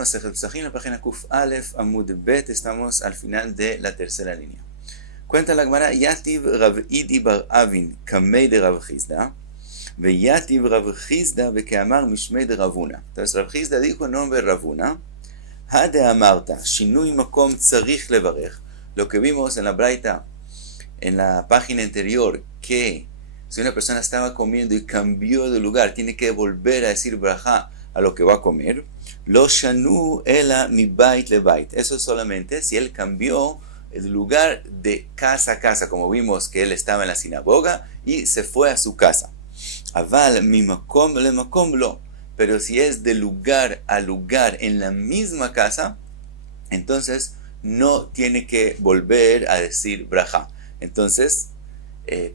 Masejet Pesachim, la página Kuf Aleph, Amud Bet, estamos al final de la tercera línea. Cuenta la Gemara, Yativ Rav Idi bar Avin, Kamei de Rav Chizda, Veyativ Rav Chizda, Vekeamar Mishmei de Ravuna. Entonces Rav Chizda dijo en nombre de Ravuna, Hade Amarta, Shinui Makom Tzarich Levarech, lo que vimos en la Braita, en la página anterior, que si una persona estaba comiendo y cambió de lugar, tiene que volver a decir brajá a lo que va a comer. Lo shanu ela mi bait le bait. Eso es solamente si él cambió el lugar de casa a casa, como vimos que él estaba en la sinagoga y se fue a su casa. Aval mi makom le makom lo. Pero si es de lugar a lugar en la misma casa, entonces no tiene que volver a decir brajá. Entonces,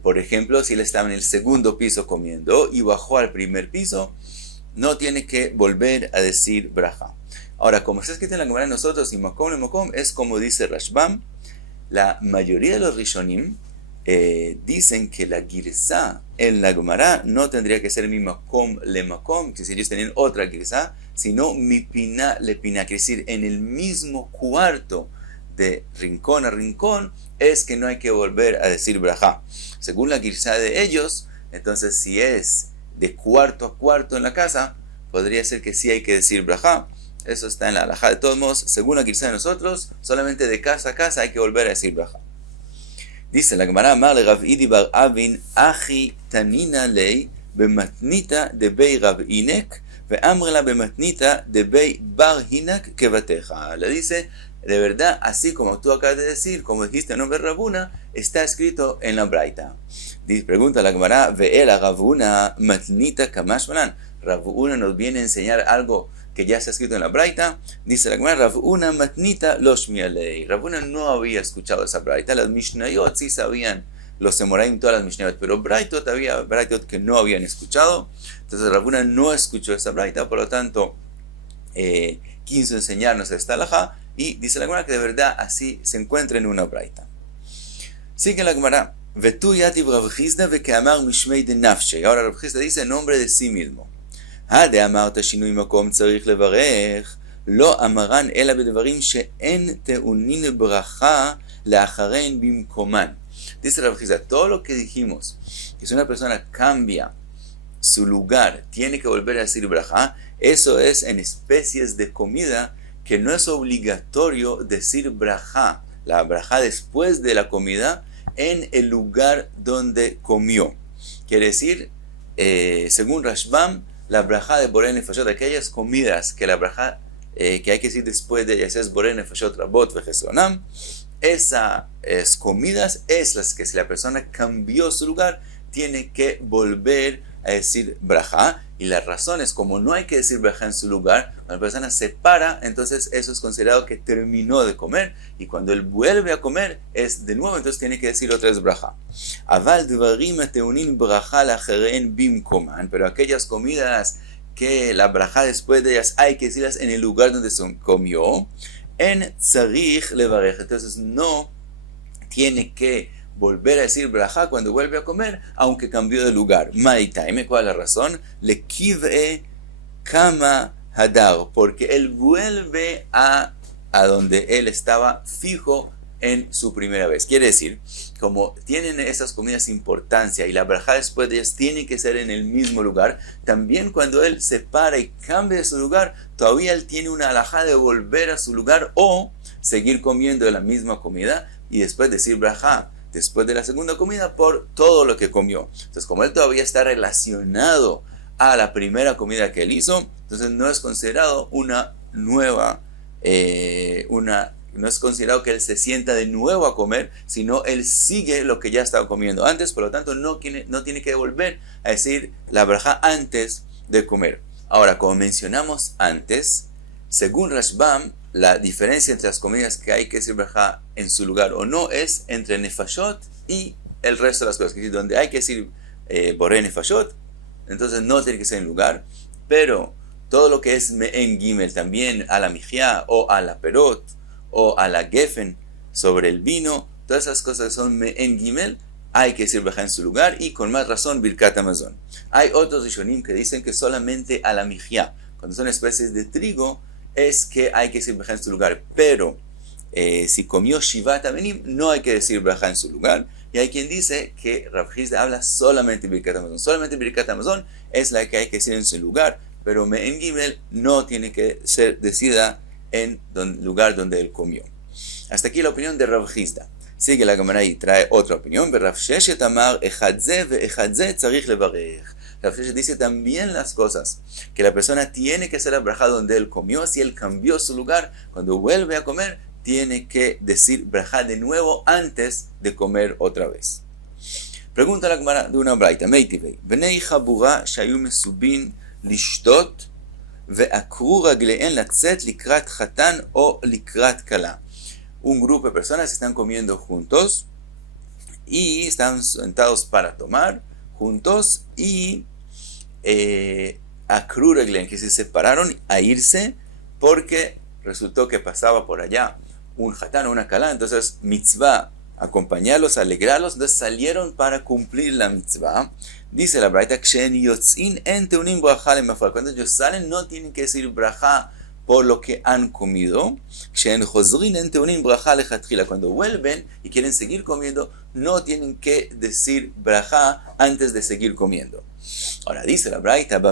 por ejemplo, si él estaba en el segundo piso comiendo y bajó al primer piso, no tiene que volver a decir brajá. Ahora, como está escrito en la Gemara, nosotros, y makom le makom, es como dice Rashbam, la mayoría de los Rishonim dicen que la girsá en la Gemara no tendría que ser mi makom le makom, que si ellos tenían otra girsá, sino mi piná le piná, que es decir, en el mismo cuarto de rincón a rincón, es que no hay que volver a decir brajá. Según la girsá de ellos, entonces si es de cuarto a cuarto en la casa, podría ser que sí hay que decir brajá. Eso está en la halajá. De todos modos, según la girsá de nosotros, solamente de casa a casa hay que volver a decir brajá. Dice la Gemara, Amar le Rav Idi bar Avin, Achi tanina lei bematnita de bei Rav Inek, ve'amrela bematnita de bei bar Hinak kevateja. Le dice, de verdad, así como tú acabas de decir, como dijiste en nombre de Ravuna, está escrito en la Braita. Pregunta la Gemara, ve'ela Ravuna matnita kamash malan. Ravuna nos viene a enseñar algo que ya está escrito en la Braita. Dice la Gemara, Ravuna matnita los mialei. Ravuna no había escuchado esa Braita. Las Mishnayot sí sabían, los Emoraim, todas las Mishnayot, pero Braitot había Braitot que no habían escuchado. Entonces Ravuna no escuchó esa Braita, por lo tanto quiso enseñarnos esta halajá. Y dice la Gemara que de verdad así se encuentra en una Braita. Sigue la Gemara, Vetu yativ Rav Chizda vekeamar mishmei de nafshei. Ahora Rav Chizda dice en nombre de sí mismo. Hade amarta shinui makom tzarich levarech, lo amaran ela bedvarim she'en teunin bracha leacharen bimkoman. Dice Rav Chizda, todo lo que dijimos, que si una persona cambia su lugar, tiene que volver a decir brajá, eso es en especies de comida que no es obligatorio decir brajá, la brajá después de la comida, en el lugar donde comió. Quiere decir, según Rashbam, la brajá de Boré Nefashot, aquellas comidas que la brajá que hay que decir después de ellas es Boré Nefashot Rabot Vejesonam, esas comidas es las que si la persona cambió su lugar, tiene que volver a decir brajá. Y la razón es, como no hay que decir brajá en su lugar, cuando la persona se para, entonces eso es considerado que terminó de comer, y cuando él vuelve a comer, es de nuevo, entonces tiene que decir otra vez brajá. Aval dvarim ateunin brajá lacheren bimkoman, pero aquellas comidas que la brajá después de ellas hay que decirlas en el lugar donde se comió, en tzarich levarech, entonces no tiene que volver a decir brajá cuando vuelve a comer, aunque cambió de lugar. Maitaime, ¿cuál es la razón? Le kive kama hadar, porque él vuelve a donde él estaba fijo en su primera vez. Quiere decir, como tienen esas comidas importancia y la brajá después de ellas tiene que ser en el mismo lugar, también cuando él se para y cambia de su lugar, todavía él tiene una halajá de volver a su lugar o seguir comiendo la misma comida y después decir brajá después de la segunda comida por todo lo que comió. Entonces, como él todavía está relacionado a la primera comida que él hizo, entonces no es considerado una nueva, no es considerado que él se sienta de nuevo a comer, sino él sigue lo que ya estaba comiendo antes, por lo tanto no tiene que volver a decir la brajá antes de comer. Ahora, como mencionamos antes, según Rashbam, la diferencia entre las comidas que hay que decir brajá en su lugar o no es entre nefashot y el resto de las cosas. Que donde hay que decir boré nefashot, entonces no tiene que ser en lugar, pero todo lo que es me'en gimel, también a la mijá o a la perot o a la gefen sobre el vino, todas esas cosas que son me'en gimel, hay que decir brajá en su lugar y con más razón birkat hamazon. Hay otros rishonim que dicen que solamente a la mijá, cuando son especies de trigo, es que hay que decir braja en su lugar, pero si comió Shivat Avenim, no hay que decir braja en su lugar. Y hay quien dice que Rav Hizda habla solamente Birkat Hamazon. Solamente Birkat Hamazon es la que hay que decir en su lugar, pero Me'en Gimel no tiene que ser decida en el lugar donde él comió. Hasta aquí la opinión de Rav Hizda. Sigue la Gemara y trae otra opinión. Rav Sheshet amar echad ze veechad ze tzarich levarech. Rav Sheshet dice también las cosas que la persona tiene que hacer la braja donde él comió. Si él cambió su lugar, cuando vuelve a comer, tiene que decir braja de nuevo antes de comer otra vez. Pregunta la Gemara de una braita. Meitivei. Bnei chabura shayu mesubin lishtot ve'akru ragleihen latzet likrat chatan o likrat kala. Un grupo de personas están comiendo juntos y están sentados para tomar juntos y akru ragleihen, que se separaron a irse porque resultó que pasaba por allá un hatán o una kalá, entonces mitzvah, acompañarlos, alegrarlos, entonces salieron para cumplir la mitzvah. Dice la braita, cuando ellos salen no tienen que decir braja por lo que han comido. Cuando vuelven y quieren seguir comiendo, no tienen que decir braja antes de seguir comiendo. Ahora dice la braita,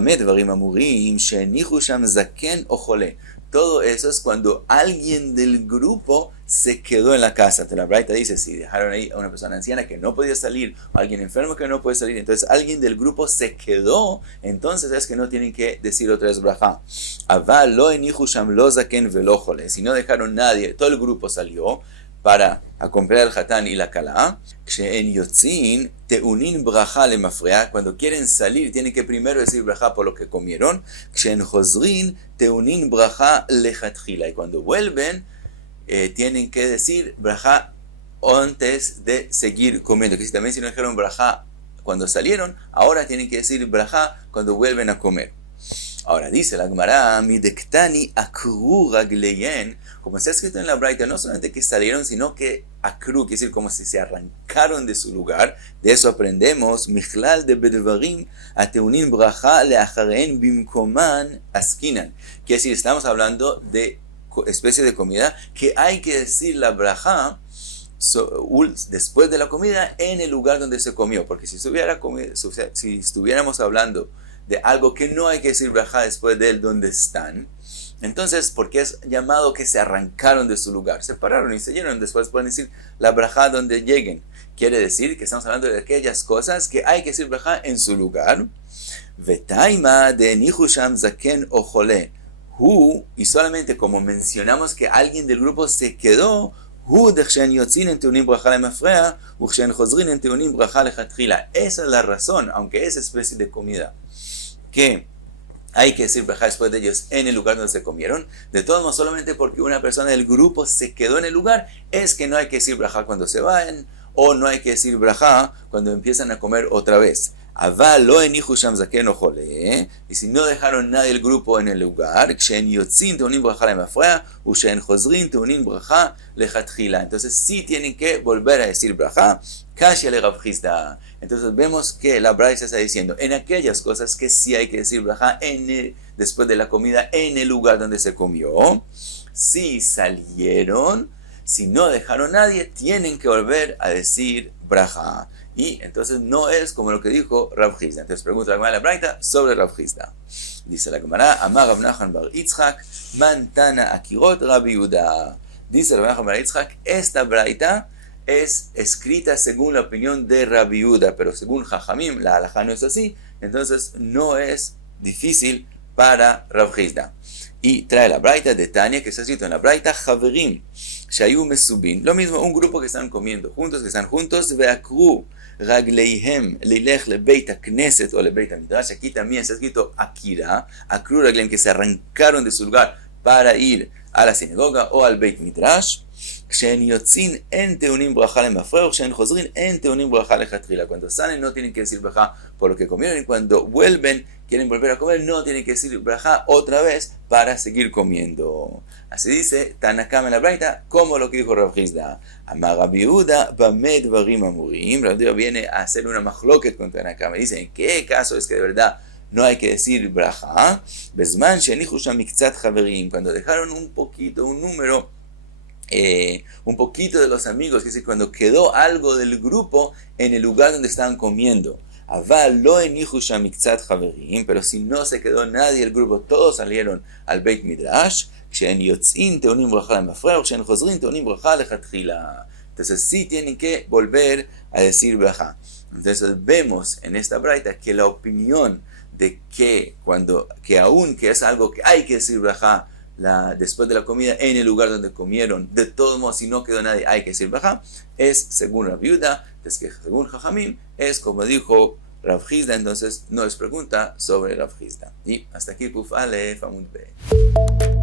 todo eso es cuando alguien del grupo se quedó en la casa. La braita dice, si dejaron ahí a una persona anciana que no podía salir, o alguien enfermo que no puede salir, entonces alguien del grupo se quedó, entonces es que no tienen que decir otra vez braja. Si no dejaron nadie, todo el grupo salió para acompañar al hatán y la kalá. Cuando quieren salir, tienen que primero decir braja por lo que comieron. Y cuando vuelven, tienen que decir braja antes de seguir comiendo. Que también si no dijeron braja cuando salieron, ahora tienen que decir braja cuando vuelven a comer. Ahora dice la Gemara, midektani akru ragleyen, como está escrito en la braita, no solamente que salieron, sino que akru, quiere decir como si se arrancaron de su lugar. De eso aprendemos, michlal de bedvarim ateunin braja leachareen bimkoman askinan. Quiere decir, estamos hablando de especie de comida que hay que decir la braja después de la comida en el lugar donde se comió, porque si estuviéramos hablando de algo que no hay que decir braja después de él donde están, entonces, porque es llamado que se arrancaron de su lugar, se pararon y se llenaron, después pueden decir la braja donde lleguen. Quiere decir que estamos hablando de aquellas cosas que hay que decir braja en su lugar. Vetaima de nihusham zaken o jole. Y solamente como mencionamos que alguien del grupo se quedó, esa es la razón, aunque es especie de comida que hay que decir braja después de ellos en el lugar donde se comieron. De todos modos, solamente porque una persona del grupo se quedó en el lugar, es que no hay que decir braja cuando se vayan, o no hay que decir braja cuando empiezan a comer otra vez. Y si no dejaron nadie del grupo en el lugar, entonces sí tienen que volver a decir braja. Entonces vemos que la braita está diciendo en aquellas cosas que sí hay que decir braja después de la comida en el lugar donde se comió. Si salieron, si no dejaron nadie, tienen que volver a decir braja. Y entonces no es como lo que dijo Rav Hizda. Entonces pregunta la Gemara de la braita sobre Rav Hizda. Dice la Gemara, Amar Rav Nachman bar Yitzchak, Mantana Akirot Rabbi Yehuda. Dice Rav Nachman bar Yitzchak, esta braita es escrita según la opinión de Rabbi Yehuda, pero según Jajamim, la halajá no es así, entonces no es difícil para Rav Hizda. Y trae la braita de Tania, que está escrito en la braita, Javerim, Shayu Mesubin, lo mismo, un grupo que están comiendo juntos, Veakru, Ragleihem, Leilech Lebeit HaKnesset o Lebeit HaMidrash, aquí también está escrito Akira, Akru Ragleihem, que se arrancaron de su lugar para ir a la sinagoga o al Beit Midrash. Cuando salen no tienen que decir braja por lo que comieron, y cuando vuelven, quieren volver a comer, no tienen que decir braja otra vez para seguir comiendo. Así dice Tanakam en la braita, como lo que dijo Rav Hizda. Amar Rabbi Yehuda bamed varim amurim. Rabbi Yehuda viene a hacer una machloket con Tanakam y dice, ¿en qué caso es que de verdad no hay que decir braja. Besman shenichu sham miktzat chaverim, cuando dejaron un poquito, un número, un poquito de los amigos, es decir, cuando quedó algo del grupo en el lugar donde estaban comiendo. Aval lo enichu sham miktzat chaverim, pero si no se quedó nadie del grupo, todos salieron al Beit Midrash. Entonces sí tienen que volver a decir braja. Entonces vemos en esta braita que la opinión de que aunque es algo que hay que decir braja después de la comida en el lugar donde comieron, de todos modos si no quedó nadie hay que decir braja, es según la viuda. Entonces que según Jajamim es como dijo Rav Hizda. Entonces no les pregunta sobre Rav Hizda. Y hasta aquí Kuf Alef Amud Be.